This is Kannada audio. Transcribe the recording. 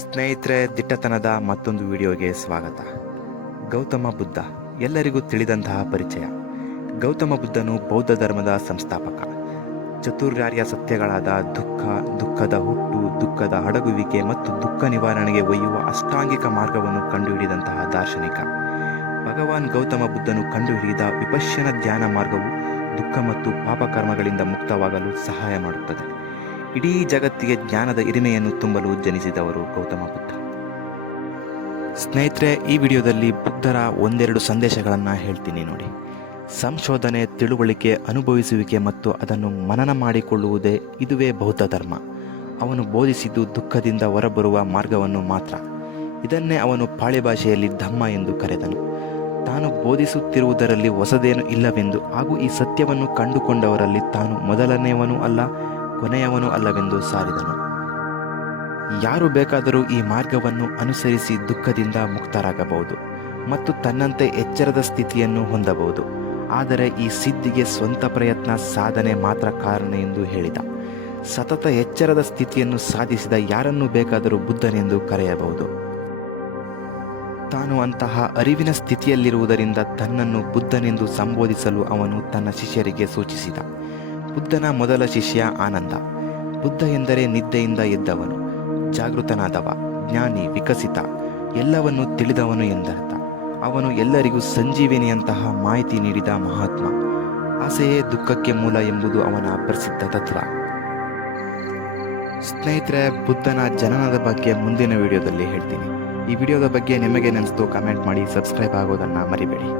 ಸ್ನೇಹಿತರೆ, ದಿಟ್ಟತನದ ಮತ್ತೊಂದು ವಿಡಿಯೋಗೆ ಸ್ವಾಗತ. ಗೌತಮ ಬುದ್ಧ ಎಲ್ಲರಿಗೂ ತಿಳಿದಂತಹ ಪರಿಚಯ. ಗೌತಮ ಬುದ್ಧನು ಬೌದ್ಧ ಧರ್ಮದ ಸಂಸ್ಥಾಪಕ. ಚತುರ್ಯಾರ್ಯ ಸತ್ಯಗಳಾದ ದುಃಖ, ದುಃಖದ ಹುಟ್ಟು, ದುಃಖದ ಅಡಗುವಿಕೆ ಮತ್ತು ದುಃಖ ನಿವಾರಣೆಗೆ ಒಯ್ಯುವ ಅಷ್ಟಾಂಗಿಕ ಮಾರ್ಗವನ್ನು ಕಂಡುಹಿಡಿದಂತಹ ದಾರ್ಶನಿಕ. ಭಗವಾನ್ ಗೌತಮ ಬುದ್ಧನು ಕಂಡುಹಿಡಿದ ವಿಪಶ್ಯನ ಧ್ಯಾನ ಮಾರ್ಗವು ದುಃಖ ಮತ್ತು ಪಾಪಕರ್ಮಗಳಿಂದ ಮುಕ್ತವಾಗಲು ಸಹಾಯ ಮಾಡುತ್ತದೆ. ಇಡೀ ಜಗತ್ತಿಗೆ ಜ್ಞಾನದ ಹಿರಿಮೆಯನ್ನು ತುಂಬಲು ಜನಿಸಿದವರು ಗೌತಮ ಬುದ್ಧ. ಸ್ನೇಹಿತರೆ, ಈ ವಿಡಿಯೋದಲ್ಲಿ ಬುದ್ಧರ ಒಂದೆರಡು ಸಂದೇಶಗಳನ್ನು ಹೇಳ್ತೀನಿ ನೋಡಿ. ಸಂಶೋಧನೆ, ತಿಳುವಳಿಕೆ, ಅನುಭವಿಸುವಿಕೆ ಮತ್ತು ಅದನ್ನು ಮನನ ಮಾಡಿಕೊಳ್ಳುವುದೇ ಇದುವೇ ಬೌದ್ಧ ಧರ್ಮ. ಅವನು ಬೋಧಿಸಿದ್ದು ದುಃಖದಿಂದ ಹೊರಬರುವ ಮಾರ್ಗವನ್ನು ಮಾತ್ರ. ಇದನ್ನೇ ಅವನು ಪಾಳಿ ಭಾಷೆಯಲ್ಲಿ ಧಮ್ಮ ಎಂದು ಕರೆದನು. ತಾನು ಬೋಧಿಸುತ್ತಿರುವುದರಲ್ಲಿ ಹೊಸದೇನು ಇಲ್ಲವೆಂದು ಹಾಗೂ ಈ ಸತ್ಯವನ್ನು ಕಂಡುಕೊಂಡವರಲ್ಲಿ ತಾನು ಮೊದಲನೆಯವನೂ ಅಲ್ಲ, ಕೊನೆಯವನೂ ಅಲ್ಲವೆಂದು ಸಾರಿದನು. ಯಾರು ಬೇಕಾದರೂ ಈ ಮಾರ್ಗವನ್ನು ಅನುಸರಿಸಿ ದುಃಖದಿಂದ ಮುಕ್ತರಾಗಬಹುದು ಮತ್ತು ತನ್ನಂತೆ ಎಚ್ಚರದ ಸ್ಥಿತಿಯನ್ನು ಹೊಂದಬಹುದು. ಆದರೆ ಈ ಸಿದ್ಧಿಗೆ ಸ್ವಂತ ಪ್ರಯತ್ನ, ಸಾಧನೆ ಮಾತ್ರ ಕಾರಣ ಎಂದು ಹೇಳಿದ. ಸತತ ಎಚ್ಚರದ ಸ್ಥಿತಿಯನ್ನು ಸಾಧಿಸಿದ ಯಾರನ್ನು ಬೇಕಾದರೂ ಬುದ್ಧನೆಂದು ಕರೆಯಬಹುದು. ತಾನು ಅಂತಹ ಅರಿವಿನ ಸ್ಥಿತಿಯಲ್ಲಿರುವುದರಿಂದ ತನ್ನನ್ನು ಬುದ್ಧನೆಂದು ಸಂಬೋಧಿಸಲು ಅವನು ತನ್ನ ಶಿಷ್ಯರಿಗೆ ಸೂಚಿಸಿದ. ಬುದ್ಧನ ಮೊದಲ ಶಿಷ್ಯ ಆನಂದ. ಬುದ್ಧ ಎಂದರೆ ನಿದ್ದೆಯಿಂದ ಎದ್ದವನು, ಜಾಗೃತನಾದವ, ಜ್ಞಾನಿ, ವಿಕಸಿತ, ಎಲ್ಲವನ್ನೂ ತಿಳಿದವನು ಎಂದರ್ಥ. ಅವನು ಎಲ್ಲರಿಗೂ ಸಂಜೀವಿನಿಯಂತಹ ಮಾಹಿತಿ ನೀಡಿದ ಮಹಾತ್ಮ. ಆಸೆಯೇ ದುಃಖಕ್ಕೆ ಮೂಲ ಎಂಬುದು ಅವನ ಪ್ರಸಿದ್ಧ ತತ್ವ. ಸ್ನೇಹಿತರೆ, ಬುದ್ಧನ ಜನನದ ಬಗ್ಗೆ ಮುಂದಿನ ವಿಡಿಯೋದಲ್ಲಿ ಹೇಳ್ತೀನಿ. ಈ ವಿಡಿಯೋದ ಬಗ್ಗೆ ನಿಮಗೆ ನೆನೆಸ್ತು ಕಮೆಂಟ್ ಮಾಡಿ, ಸಬ್ಸ್ಕ್ರೈಬ್ ಆಗೋದನ್ನು ಮರಿಬೇಡಿ.